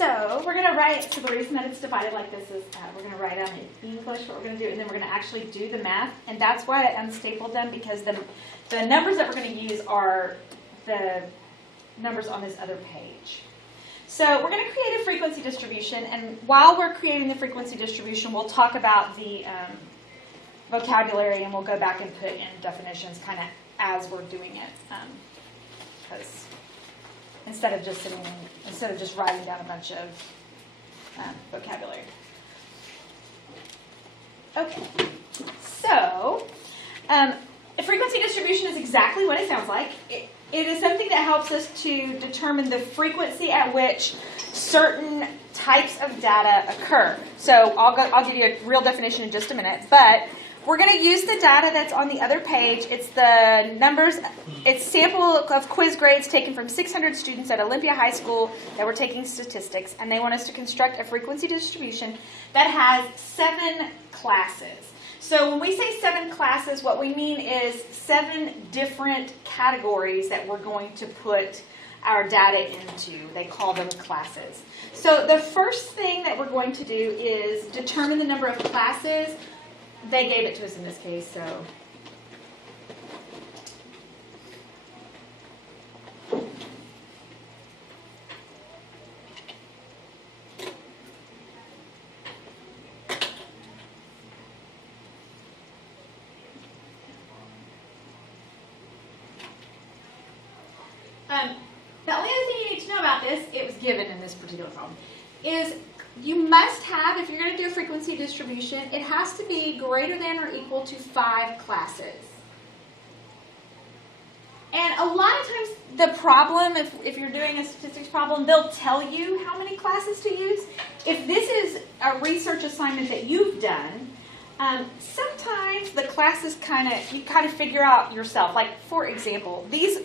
So we're going to write, so the reason that it's divided like this is we're going to write out in English what we're going to do, and then we're going to actually do the math. And that's why I unstapled them, because the numbers that we're going to use are the numbers on this other page. So we're going to create a frequency distribution, and while we're creating the frequency distribution, we'll talk about the vocabulary, and we'll go back and put in definitions kind of as we're doing it, because instead of just writing down a bunch of vocabulary. Okay, so a frequency distribution is exactly what it sounds like. It is something that helps us to determine the frequency at which certain types of data occur. So I'll give you a real definition in just a minute, but we're going to use the data that's on the other page. It's the numbers, it's sample of quiz grades taken from 600 students at Olympia High School that were taking statistics, and they want us to construct a frequency distribution that has 7 classes. So when we say 7 classes, what we mean is 7 different categories that we're going to put our data into. They call them classes. So the first thing that we're going to do is determine the number of classes. They gave it to us in this case, so. The only other thing you need to know about this, it was given in this particular problem, is you must have, if you're going to do a frequency distribution, it has to be greater than or equal to 5 classes. And a lot of times the problem, if you're doing a statistics problem, they'll tell you how many classes to use. If this is a research assignment that you've done, sometimes the classes you kind of figure out yourself. Like, for example, these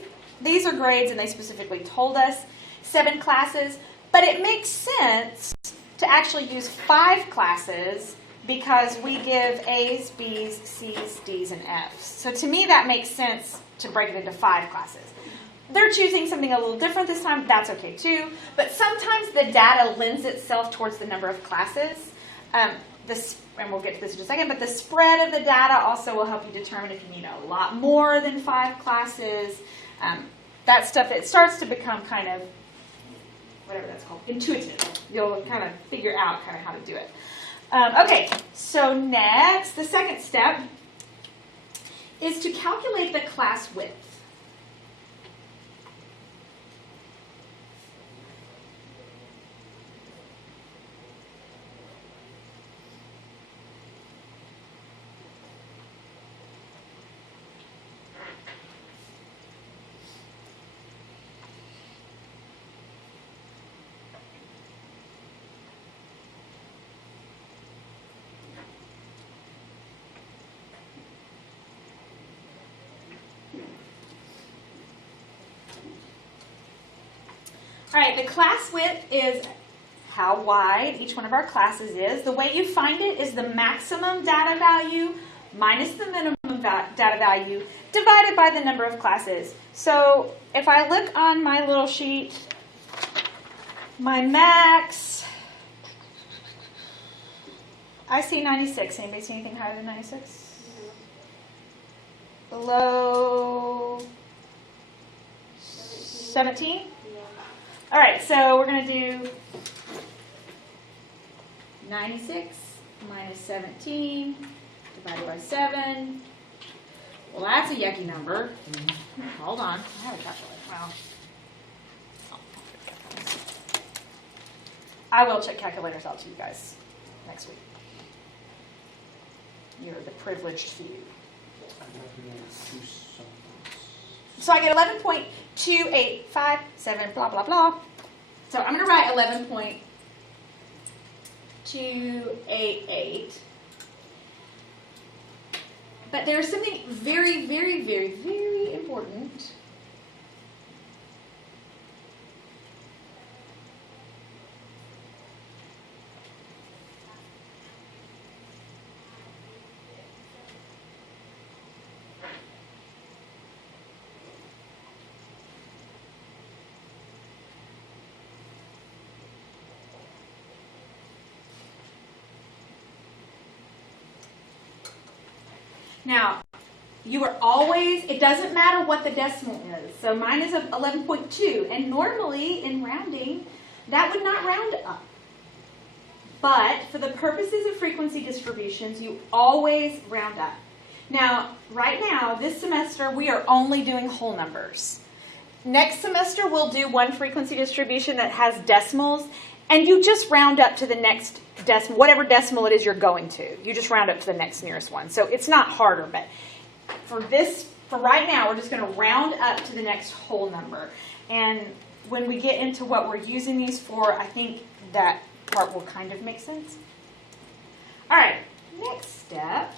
are grades, and they specifically told us 7 classes, but it makes sense to actually use 5 classes because we give A's, B's, C's, D's, and F's. So to me, that makes sense to break it into 5 classes. They're choosing something a little different this time. That's okay too. But sometimes the data lends itself towards the number of classes. And we'll get to this in just a second, but the spread of the data also will help you determine if you need a lot more than 5 classes. That stuff, it starts to become kind of, whatever that's called, intuitive. You'll kind of figure out kind of how to do it. Okay, so next, the second step is to calculate the class width. All right, the class width is how wide each one of our classes is. The way you find it is the maximum data value minus the minimum data value divided by the number of classes. So if I look on my little sheet, my max, I see 96. Anybody see anything higher than 96? Below 17? All right, so we're going to do 96 minus 17 divided by 7. Well, that's a yucky number. Hold on. I have a calculator. Well, I will check calculators out to you guys next week. You're the privileged few. So I get 11.2857, blah, blah, blah. So I'm going to write 11.288. But there's something very, very, very, very important. Now, you are always, it doesn't matter what the decimal is. So mine is 11.2, and normally in rounding, that would not round up. But for the purposes of frequency distributions, you always round up. Now, right now, this semester, we are only doing whole numbers. Next semester, we'll do one frequency distribution that has decimals, and you just round up to the next decimal, whatever decimal it is you're going to. You just round up to the next nearest one. So it's not harder, but for right now, we're just going to round up to the next whole number. And when we get into what we're using these for, I think that part will kind of make sense. All right, next step.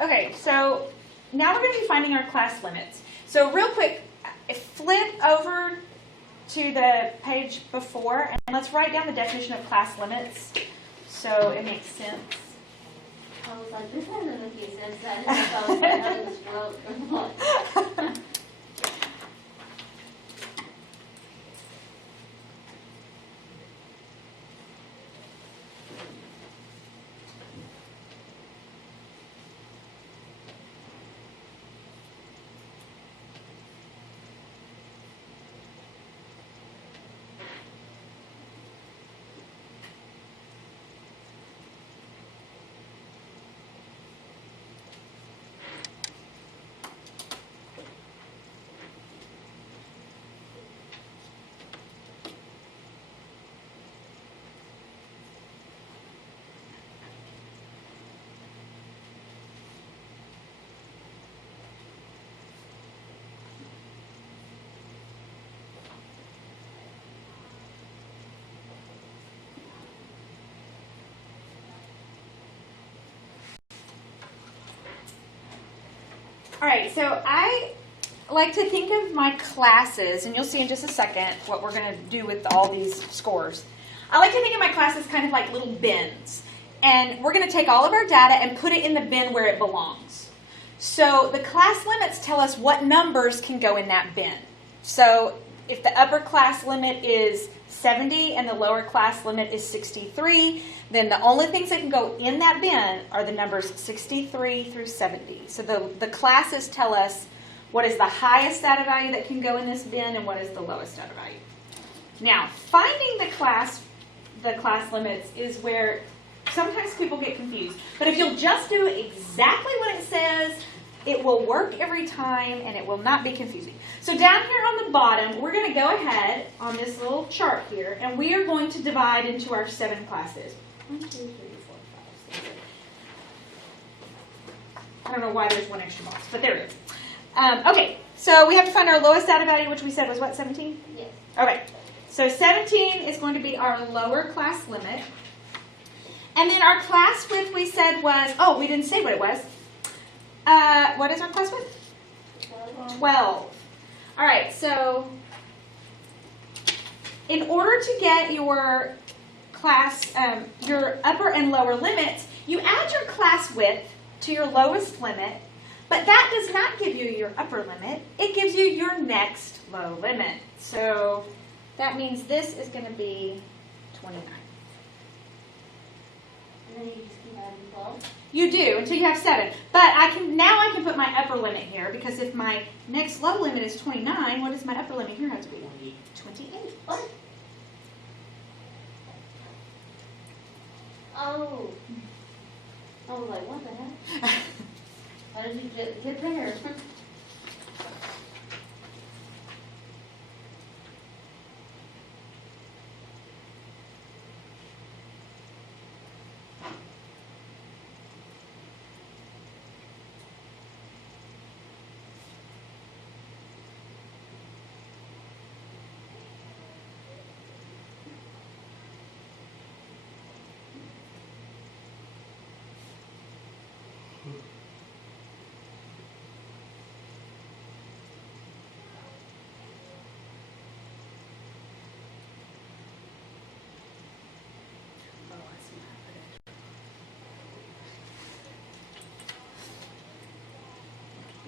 Okay, so now we're going to be finding our class limits. So real quick, flip over to the page before, and let's write down the definition of class limits so it makes sense. I was like, this doesn't make any sense. I didn't know if I was having this world or not. All right, so I like to think of my classes, and you'll see in just a second what we're going to do with all these scores. I like to think of my classes kind of like little bins. And we're going to take all of our data and put it in the bin where it belongs. So the class limits tell us what numbers can go in that bin. So if the upper class limit is 70 and the lower class limit is 63, then the only things that can go in that bin are the numbers 63 through 70. So the classes tell us what is the highest data value that can go in this bin and what is the lowest data value. Now, finding the class limits is where sometimes people get confused. But if you'll just do exactly what it says, it will work every time and it will not be confusing. So down here on the bottom, we're going to go ahead on this little chart here, and we are going to divide into our 7 classes. 1, 2, 3, 4, 5, 6. I don't know why there's one extra box, but there it is. Okay, so we have to find our lowest data value, which we said was what, 17? Yes. Okay, so 17 is going to be our lower class limit. And then our class width we said was, oh, we didn't say what it was. What is our class width? 12. All right, so in order to get your class, your upper and lower limits, you add your class width to your lowest limit, but that does not give you your upper limit. It gives you your next low limit. So that means this is going to be 29. And then you just keep adding 12. You do until you have 7. But now I can put my upper limit here, because if my next low limit is 29, what does my upper limit here have to be? 28. What? Oh. I was like, what the heck? How did you get there?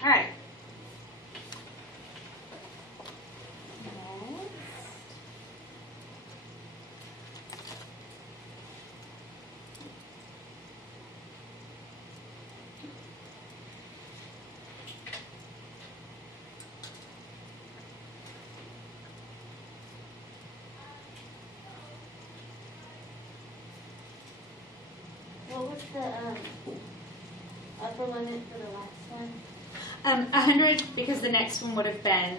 All right. What was the upper limit for the last one? 100, because the next one would have been